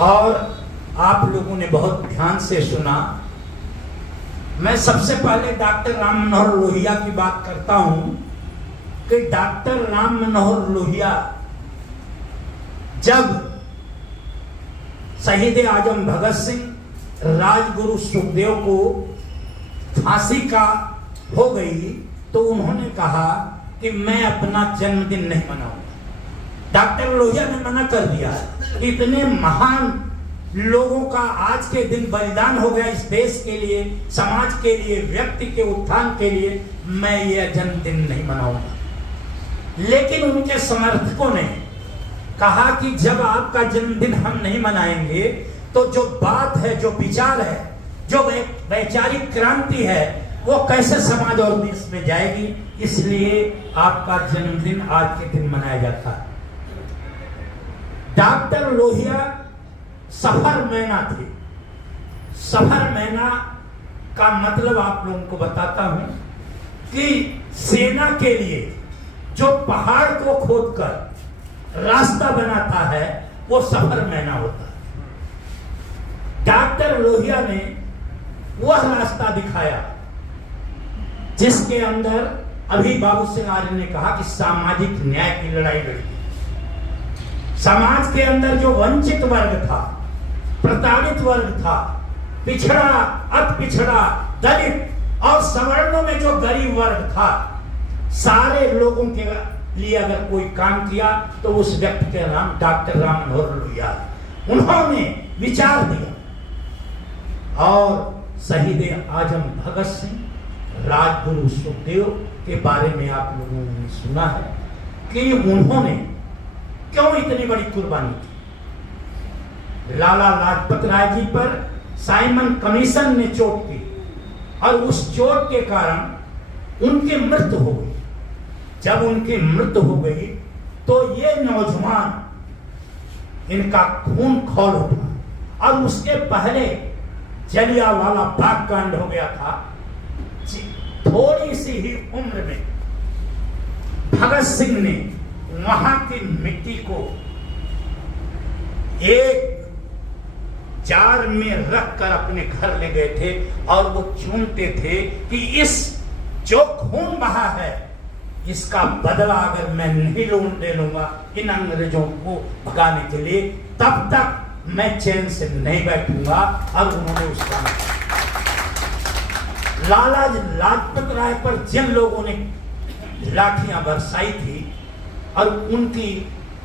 और आप लोगों ने बहुत ध्यान से सुना। मैं सबसे पहले डॉक्टर राम मनोहर लोहिया की बात करता हूं कि डॉक्टर राम मनोहर लोहिया जब शहीद आजम भगत सिंह, राजगुरु सुखदेव को फांसी का हो गई तो उन्होंने कहा कि मैं अपना जन्मदिन नहीं मनाऊंगा। डॉक्टर लोहिया ने मना कर दिया। इतने महान लोगों का आज के दिन बलिदान हो गया इस देश के लिए, समाज के लिए, व्यक्ति के उत्थान के लिए, मैं यह जन्मदिन नहीं मनाऊंगा। लेकिन उनके समर्थकों ने कहा कि जब आपका जन्मदिन हम नहीं मनाएंगे तो जो बात है, जो विचार है, जो वैचारिक क्रांति है, वो कैसे समाज और देश में जाएगी, इसलिए आपका जन्मदिन आज के दिन मनाया जाता है। डॉक्टर लोहिया सफर मैना थे। सफर मैना का मतलब आप लोगों को बताता हूं कि सेना के लिए जो पहाड़ को खोदकर रास्ता बनाता है वो सफर मैना होता है। डॉक्टर लोहिया ने वह रास्ता दिखाया जिसके अंदर अभी बाबू सिंह आर्य ने कहा कि सामाजिक न्याय की लड़ाई लड़ी। समाज के अंदर जो वंचित वर्ग था, प्रताड़ित वर्ग था, पिछड़ा, अति पिछड़ा, दलित और सवर्णों में जो गरीब वर्ग था, सारे लोगों के लिए अगर कोई काम किया तो उस व्यक्ति के नाम डॉक्टर राम मनोहर लोहिया। उन्होंने विचार दिया और शहीद आजम भगत सिंह, राजगुरु सुखदेव के बारे में आप लोगों ने सुना है कि उन्होंने क्यों इतनी बड़ी कुर्बानी की। लाला लाजपत राय जी पर साइमन कमीशन ने चोट की और उस चोट के कारण उनकी मृत्यु हो गई। जब उनकी मृत्यु हो गई तो ये नौजवान, इनका खून खौल उठा और उसके पहले जलियांवाला बाग कांड हो गया था। थोड़ी सी ही उम्र में भगत सिंह ने वहां की मिट्टी को एक जार में रखकर अपने घर ले गए थे और वो चूमते थे कि इस जो खून बहा है इसका बदला अगर मैं नहीं ले लूंगा इन अंग्रेजों को भगाने के लिए, तब तक मैं चैन से नहीं बैठूंगा। और उन्होंने उसका लाला लाजपत राय पर जिन लोगों ने लाठियां बरसाई थी और उनकी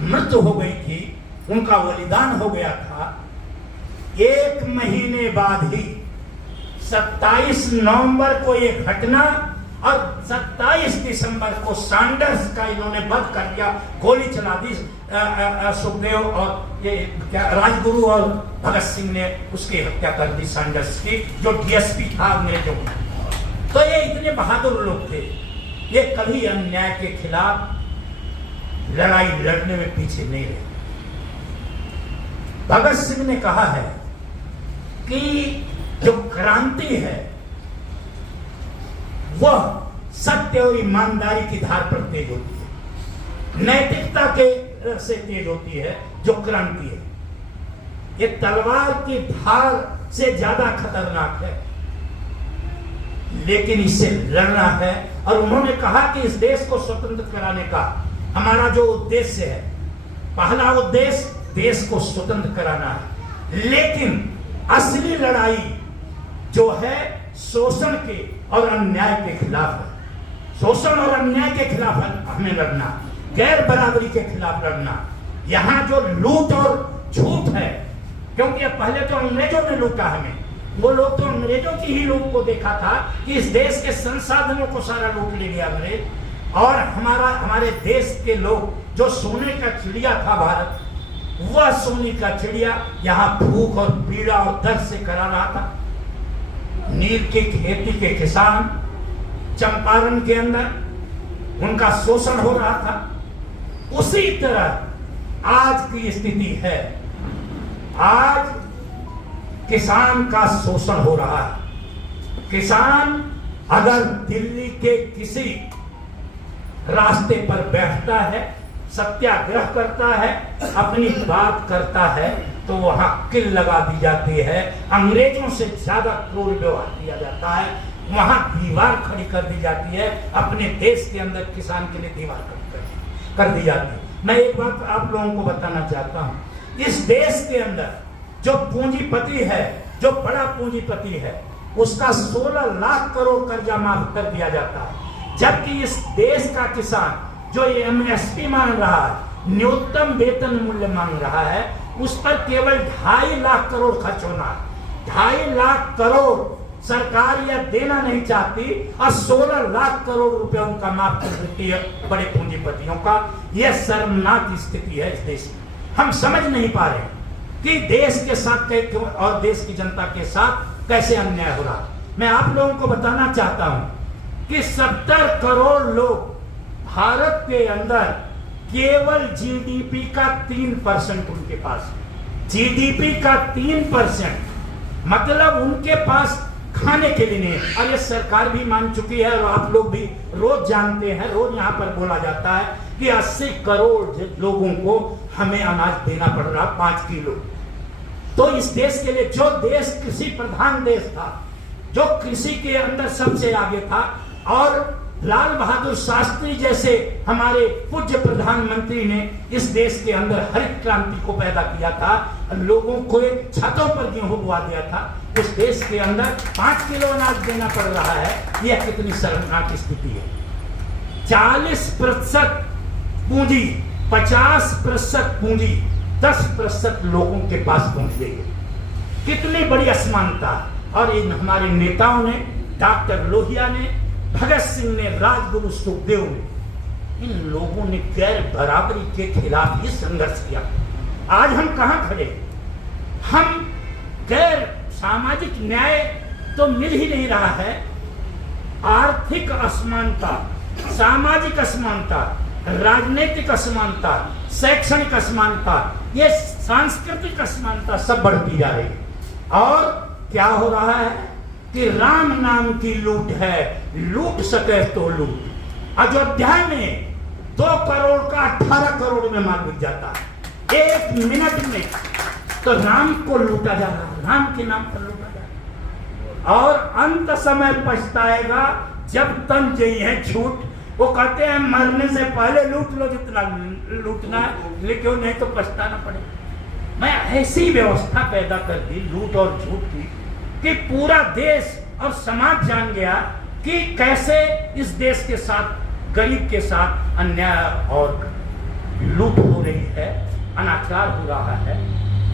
मृत्यु हो गई थी, उनका बलिदान हो गया था, एक महीने बाद ही 27 नवंबर को ये घटना और 27 दिसंबर को सैंडर्स का इन्होंने वध कर दिया, गोली चला दी। सुखदेव और ये राजगुरु और भगत सिंह ने उसकी हत्या कर दी सैंडर्स की, जो डीएसपी था अंग्रेजों का। तो ये इतने बहादुर लोग थे, ये कभी अन्याय के खिलाफ लड़ाई लड़ने में पीछे नहीं रहे। भगत सिंह ने कहा है कि जो क्रांति है वह सत्य और ईमानदारी की धार पर तेज होती है, नैतिकता के से तेज होती है जो क्रांति है। ये तलवार की धार से ज्यादा खतरनाक है, लेकिन इससे लड़ना है। और उन्होंने कहा कि इस देश को स्वतंत्र कराने का हमारा जो उद्देश्य है, पहला उद्देश्य देश को स्वतंत्र कराना है, लेकिन असली लड़ाई जो है शोषण के और अन्याय के खिलाफ है। शोषण और अन्याय के खिलाफ हमें लड़ना, गैर बराबरी के खिलाफ लड़ना। यहाँ जो लूट और झूठ है, क्योंकि पहले तो अंग्रेजों ने लूटा हमें, वो लोग तो अंग्रेजों की ही लूट को देखा था कि इस देश के संसाधनों को सारा लूट ले लिया अंग्रेज। और हमारे देश के लोग, जो सोने का चिड़िया था भारत, वह सोने का चिड़िया यहाँ भूख और पीड़ा और दर्द से करा रहा था। नील की खेती के किसान चंपारण के अंदर उनका शोषण हो रहा था। उसी तरह आज की स्थिति है, आज किसान का शोषण हो रहा है। किसान अगर दिल्ली के किसी रास्ते पर बैठता है, सत्याग्रह करता है, अपनी बात करता है, तो वहां किल लगा दी जाती है, अंग्रेजों से ज्यादा क्रूर व्यवहार किया जाता है, वहां दीवार खड़ी कर दी जाती है, अपने देश के अंदर किसान के लिए दीवार खड़ी कर दी जाती है। मैं एक बात आप लोगों को बताना चाहता हूं, इस देश के अंदर जो पूंजीपति है, जो बड़ा पूंजीपति है, उसका 16 लाख करोड़ कर्जा माफ कर दिया जाता है, जबकि इस देश का किसान जो एमएसपी मांग रहा है, न्यूनतम वेतन मूल्य मांग रहा है, उस पर केवल 2.5 लाख करोड़ खर्च होना है। 2.5 लाख करोड़ सरकार यह देना नहीं चाहती और 16 लाख करोड़ रुपए उनका माफ कर देती है बड़े पूंजीपतियों का। यह शर्मनाक स्थिति है इस देश में। हम समझ नहीं पा रहे कि देश के साथ और देश की जनता के साथ कैसे अन्याय हो रहा। मैं आप लोगों को बताना चाहता हूं कि 70 करोड़ लोग भारत के अंदर केवल जीडीपी का 3% उनके पास है। जीडीपी का 3%, मतलब उनके पास खाने के लिए नहीं है। और ये सरकार भी मान चुकी है और आप लोग भी रोज जानते हैं, रोज यहाँ पर बोला जाता है कि 80 करोड़ लोगों को हमें अनाज देना पड़ रहा 5 किलो। तो इस देश के लिए, जो देश कृषि प्रधान देश था, जो कृषि के अंदर सबसे आगे था, और लाल बहादुर शास्त्री जैसे हमारे पूज्य प्रधानमंत्री ने इस देश के अंदर हरित क्रांति को पैदा किया था, लोगों को एक छतों पर गेहूं बुआ दिया था, उस देश के अंदर 5 किलो अनाज देना पड़ रहा है। यह कितनी शर्मनाक स्थिति है। 40% पूंजी, 50% पूंजी 10% लोगों के पास पहुंच गई है। कितनी बड़ी असमानता। और इन हमारे नेताओं ने, डॉक्टर लोहिया ने, भगत सिंह ने, राजगुरु सुखदेव ने, इन लोगों ने गैर बराबरी के खिलाफ ही संघर्ष किया। आज हम कहां खड़े? हम गैर सामाजिक न्याय तो मिल ही नहीं रहा है, आर्थिक असमानता, सामाजिक असमानता, राजनीतिक असमानता, शैक्षणिक असमानता, ये सांस्कृतिक असमानता सब बढ़ती जा रही है। और क्या हो रहा है कि राम नाम की लूट है, लूट सके तो लूट। अयोध्या में 2 करोड़ का 18 करोड़ में माल बिक जाता है 1 मिनट में। तो राम को लूटा जा रहा है, राम के नाम पर लूटा जा रहा है। और अंत समय पछताएगा जब तन जई है झूठ। वो कहते हैं मरने से पहले लूट लो जितना लूटना है, लेकिन नहीं तो पछताना पड़ेगा। मैं ऐसी व्यवस्था पैदा कर दी लूट और झूठ की कि पूरा देश और समाज जान गया कि कैसे इस देश के साथ, गरीब के साथ अन्याय और लूट हो रही है, अनाचार हो रहा है।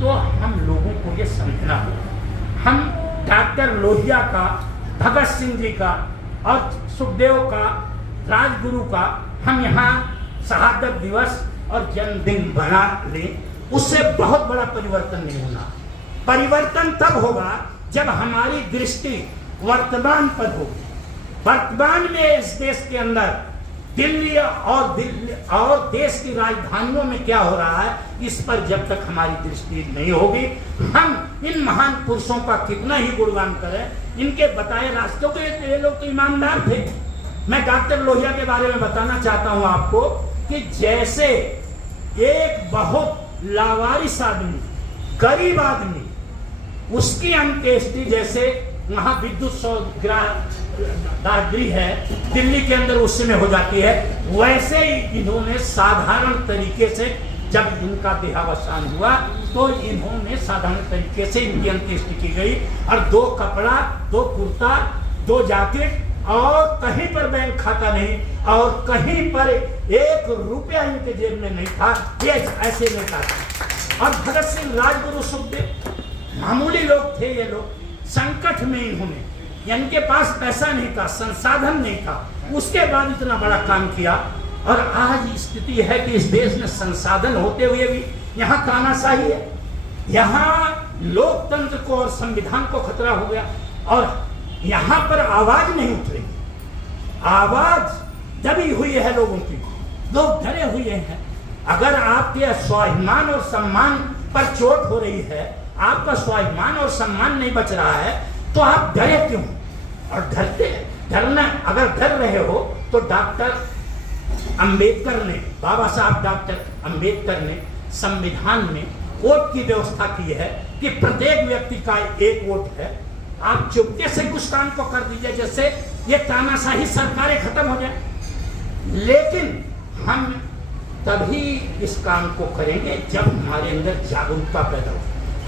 तो हम लोगों को ये समझना होगा। हम डॉक्टर लोहिया का, भगत सिंह जी का और सुखदेव का, राजगुरु का हम यहाँ शहादत दिवस और जन्मदिन बना लें, उससे बहुत बड़ा परिवर्तन नहीं होना। परिवर्तन तब होगा जब हमारी दृष्टि वर्तमान पर होगी। वर्तमान में इस देश के अंदर दिल्ली और देश की राजधानियों में क्या हो रहा है, इस पर जब तक हमारी दृष्टि नहीं होगी, हम इन महान पुरुषों का कितना ही गुणगान करें, इनके बताए रास्तों के ये लोग तो ईमानदार थे। मैं डॉक्टर लोहिया के बारे में बताना चाहता हूं आपको कि जैसे एक बहुत लावारिस आदमी, गरीब आदमी, उसकी अंत्येष्टि जैसे वहां विद्युत दादरी है दिल्ली के अंदर उस समय हो जाती है, वैसे ही इन्होंने साधारण तरीके से, जब इनका देहावसान हुआ तो इन्होंने साधारण तरीके से इनकी अंत्येष्टि की गई। और 2 कपड़ा, 2 कुर्ता, 2 जैकेट, और कहीं पर बैंक खाता नहीं, और कहीं पर 1 रुपया इनके जेब में नहीं था। ये ऐसे नेता थे। और भगत सिंह, राजगुरु, सुखदेव मामूली लोग थे। ये लोग संकट में इन्होंने, इनके पास पैसा नहीं था, संसाधन नहीं था, उसके बाद इतना बड़ा काम किया। और आज स्थिति है कि इस देश में संसाधन होते हुए भी यहाँ तानाशाही है, यहाँ लोकतंत्र को और संविधान को खतरा हो गया, और यहाँ पर आवाज नहीं उठ रही। आवाज दबी हुई है लोगों की, लोग डरे हुए हैं। अगर आपके स्वाभिमान और सम्मान पर चोट हो रही है, आपका स्वाभिमान और सम्मान नहीं बच रहा है, तो आप डरे क्यों? और डरना, अगर डर रहे हो तो डॉक्टर अंबेडकर ने, बाबा साहब डॉक्टर अंबेडकर ने संविधान में वोट की व्यवस्था की है कि प्रत्येक व्यक्ति का एक वोट है। आप चुपके से कुछ काम को कर दीजिए, जैसे ये तानाशाही सरकारें खत्म हो जाए। लेकिन हम तभी इस काम को करेंगे जब हमारे अंदर जागरूकता पैदा हो।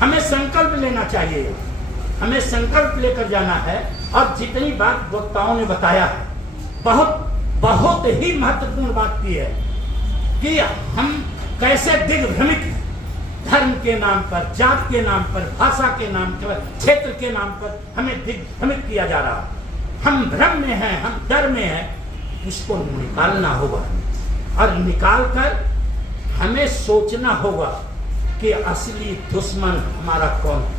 हमें संकल्प लेना चाहिए, हमें संकल्प लेकर जाना है। और जितनी बात वक्ताओं ने बताया है, बहुत बहुत ही महत्वपूर्ण बात की है कि हम कैसे दिग्भ्रमित, धर्म के नाम पर, जात के नाम पर, भाषा के नाम पर, क्षेत्र के नाम पर हमें दिग्भ्रमित किया जा रहा है। हम भ्रम में हैं, हम डर में हैं। इसको निकालना होगा और निकाल कर हमें सोचना होगा कि असली दुश्मन हमारा कौन है।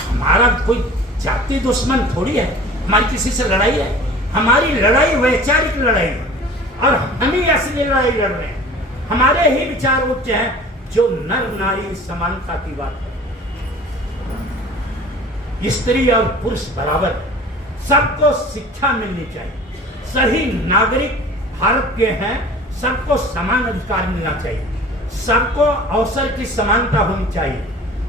हमारा कोई जाति दुश्मन थोड़ी है, हमारी किसी से लड़ाई है। हमारी लड़ाई वैचारिक लड़ाई है और हम ही असली लड़ाई लड़ रहे हैं। हमारे ही विचार उच्च हैं जो नर नारी समानता की बात है, स्त्री और पुरुष बराबर, सबको शिक्षा मिलनी चाहिए, सही नागरिक भारत के हैं, सबको समान अधिकार मिलना चाहिए, सबको अवसर की समानता होनी चाहिए।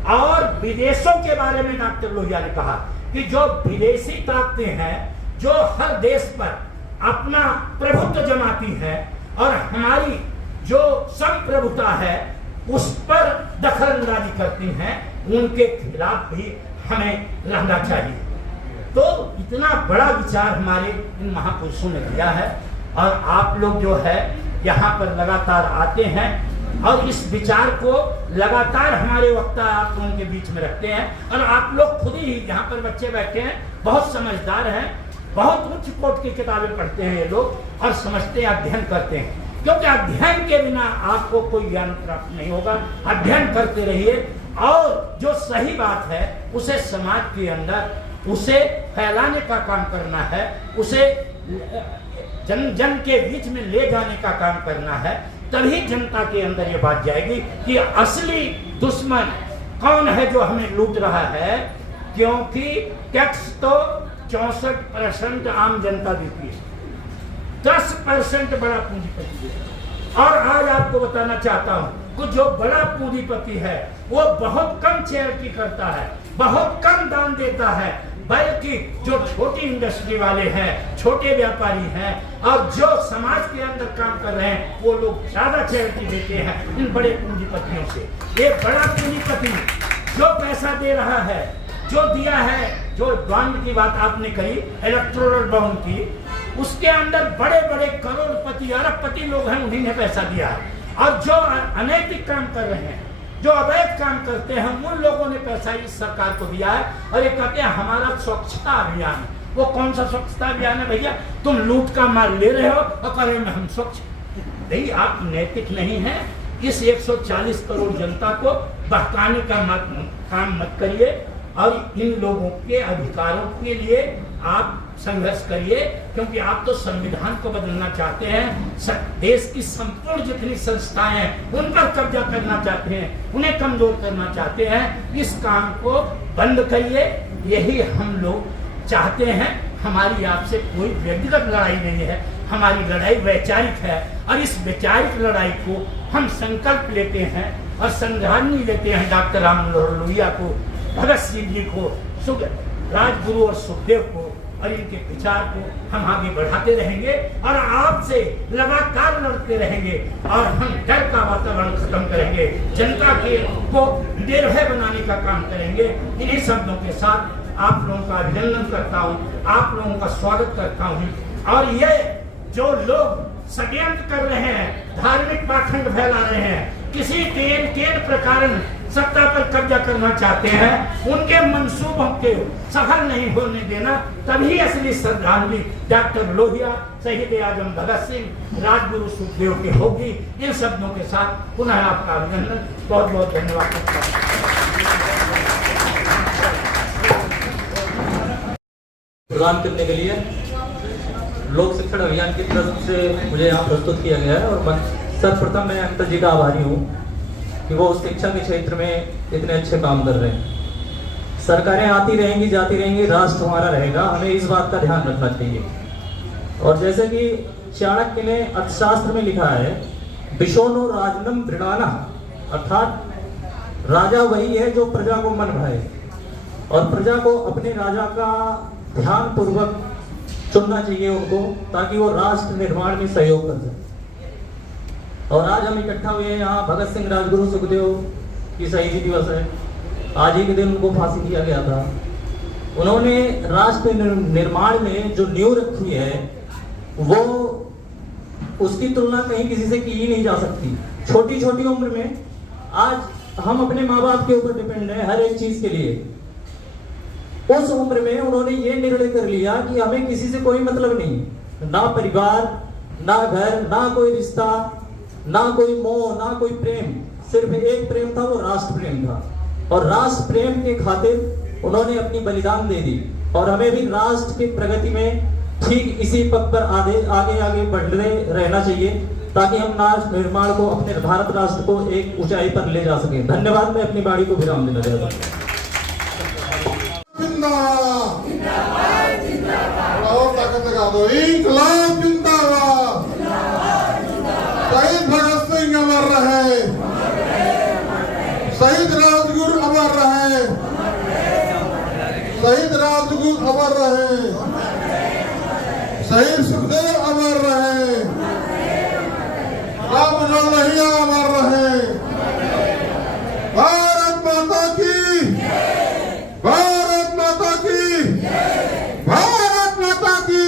और विदेशों के बारे में डॉक्टर लोहिया ने कहा कि जो विदेशी ताकतें हैं जो हर देश पर अपना प्रभुत्व जमाती है और हमारी जो संप्रभुता है उस पर दखल अंदाजी करती हैं, उनके खिलाफ भी हमें रहना चाहिए। तो इतना बड़ा विचार हमारे इन महापुरुषों ने दिया है और आप लोग जो है यहाँ पर लगातार आते हैं और इस विचार को लगातार हमारे वक्ता आप लोगों के बीच में रखते हैं। और आप लोग खुद ही यहाँ पर बच्चे बैठे हैं, बहुत समझदार हैं, बहुत उच्च कोटि की किताबें पढ़ते हैं ये लोग और समझते हैं, अध्ययन करते हैं। क्योंकि अध्ययन के बिना आपको कोई ज्ञान प्राप्त नहीं होगा। अध्ययन करते रहिए और जो सही बात है उसे समाज के अंदर उसे फैलाने का काम करना है, उसे जन जन के बीच में ले जाने का काम करना है। तभी जनता के अंदर ये बात जाएगी कि असली दुश्मन कौन है जो हमें लूट रहा है। क्योंकि टैक्स तो 64% आम जनता देती है, 10% बड़ा पूंजीपति है। और आज आपको बताना चाहता हूं कि जो बड़ा पूंजीपति है वो बहुत कम चैरिटी करता है, बहुत कम दान देता है, बल्कि जो छोटी इंडस्ट्री वाले हैं, छोटे व्यापारी हैं और जो समाज के अंदर काम कर रहे हैं वो लोग ज्यादा चैरिटी देते हैं इन बड़े पूंजीपतियों से। ये बड़ा पूंजीपति जो पैसा दे रहा है, जो दिया है, जो बॉन्ड की बात आपने कही, इलेक्टोरल बॉन्ड की, उसके अंदर बड़े बड़े करोड़पति अरबपति लोग हैं, उन्हीं ने पैसा दिया है। और जो अनैतिक काम कर रहे हैं, जो अवैध काम करते हैं, उन लोगों ने पैसा इस सरकार को दिया है। और ये कहते हैं हमारा स्वच्छता अभियान है। वो कौन सा स्वच्छता अभियान है भैया? तुम लूट का माल ले रहे हो और कह रहे हैं हम स्वच्छ। नहीं, आप नैतिक नहीं है। इस 140 करोड़ जनता को बहकाने का काम मत करिए और इन लोगों के अधिकारों के लिए आप संघर्ष करिए, क्योंकि आप तो संविधान को बदलना चाहते हैं। देश की संपूर्ण जितनी संस्थाएं हैं उन पर कब्जा करना चाहते हैं, उन्हें कमजोर करना चाहते हैं। इस काम को बंद करिए, यही हम लोग चाहते हैं। हमारी आपसे कोई व्यक्तिगत लड़ाई नहीं है, हमारी लड़ाई वैचारिक है। और इस वैचारिक लड़ाई को हम संकल्प लेते हैं और संधानी लेते हैं डॉक्टर राम मनोहर लोहिया को, भगत सिंह जी को, राजगुरु और सुखदेव को और इनके विचार को हम आगे बढ़ाते रहेंगे और आपसे लगातार लड़ते रहेंगे और हम डर का वातावरण खत्म करेंगे, जनता के को निर्भय बनाने का काम करेंगे। इन्हीं शब्दों के साथ आप लोगों का अभिनंदन करता हूँ, आप लोगों का स्वागत करता हूँ। और ये जो लोग षड्यंत्र कर रहे हैं, धार्मिक पाखंड फैला रहे हैं, किसी केन प्रकार सत्ता पर कब्जा करना चाहते हैं, उनके मंसूबों के सफल नहीं होने देना। तभी असली श्रद्धांजलि डॉक्टर लोहिया, शहीद आजम भगत सिंह, राजगुरु सुखदेव की होगी। इन शब्दों के साथ पुनः आपका अभिनंदन, बहुत बहुत धन्यवाद। प्रदान करने के लिए लोक शिक्षण अभियान की तरफ से मुझे यहाँ प्रस्तुत किया गया है और सर्वप्रथम मैं अंकल जी का आभारी हूँ कि वो उस शिक्षा के क्षेत्र में इतने अच्छे काम कर रहे हैं। सरकारें आती रहेंगी, जाती रहेंगी, राष्ट्र हमारा रहेगा, हमें इस बात का ध्यान रखना चाहिए। और जैसे कि चाणक्य ने अर्थशास्त्र में लिखा है, विशोनो राजनम वृणाना, अर्थात राजा वही है जो प्रजा को मन भाए और प्रजा को अपने राजा का ध्यान पूर्वक चुनना चाहिए उनको, ताकि वो राष्ट्र निर्माण में सहयोग कर सके। और आज हम इकट्ठा हुए हैं यहाँ, भगत सिंह राजगुरु सुखदेव की शहीदी दिवस है। आज ही के दिन उनको फांसी दिया गया था। उन्होंने राष्ट्र निर्माण में जो नींव रखी है वो उसकी तुलना कहीं किसी से की ही नहीं जा सकती। छोटी छोटी उम्र में आज हम अपने माँ बाप के ऊपर डिपेंड है हर एक चीज के लिए। उस उम्र में उन्होंने ये निर्णय कर लिया कि हमें किसी से कोई मतलब नहीं, ना परिवार, ना घर, ना कोई रिश्ता, ना कोई मोह, ना कोई प्रेम, सिर्फ एक प्रेम था, वो राष्ट्र प्रेम था। और राष्ट्र प्रेम के खातिर उन्होंने अपनी बलिदान दे दी। और हमें भी राष्ट्र की प्रगति में ठीक इसी पथ पर आगे बढ़ते रहना चाहिए, ताकि हम राष्ट्र निर्माण को, अपने भारत राष्ट्र को एक ऊंचाई पर ले जा सकें। धन्यवाद। मैं अपनी वाणी को विराम देना चाहता हूँ। इंकलाब जिंदाबाद। शहीद भगत सिंह अमर रहे, शहीद राजगुरु अमर रहे, शहीद राजगुरु अमर रहे, शहीद सुखदेव अमर रहे, राम मनोहर लोहिया अमर रहे। भारत माता की, भारत माता की, भारत माता की।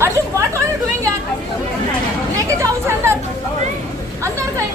Arjun, what are you doing यार? लेके जाओ उसे अंदर, अंदर गए।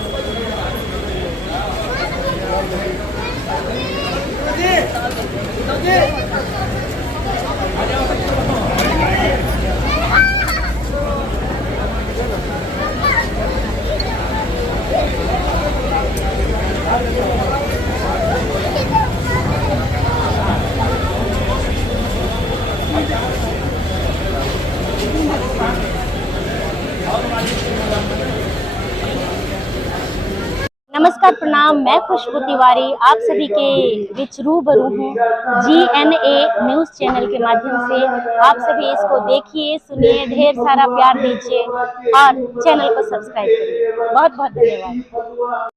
नमस्कार, प्रणाम। मैं खुशबू तिवारी आप सभी के बीच रूबरू हूँ GNA न्यूज़ चैनल के माध्यम से। आप सभी इसको देखिए, सुनिए, ढेर सारा प्यार दीजिए और चैनल को सब्सक्राइब करिए। बहुत बहुत धन्यवाद।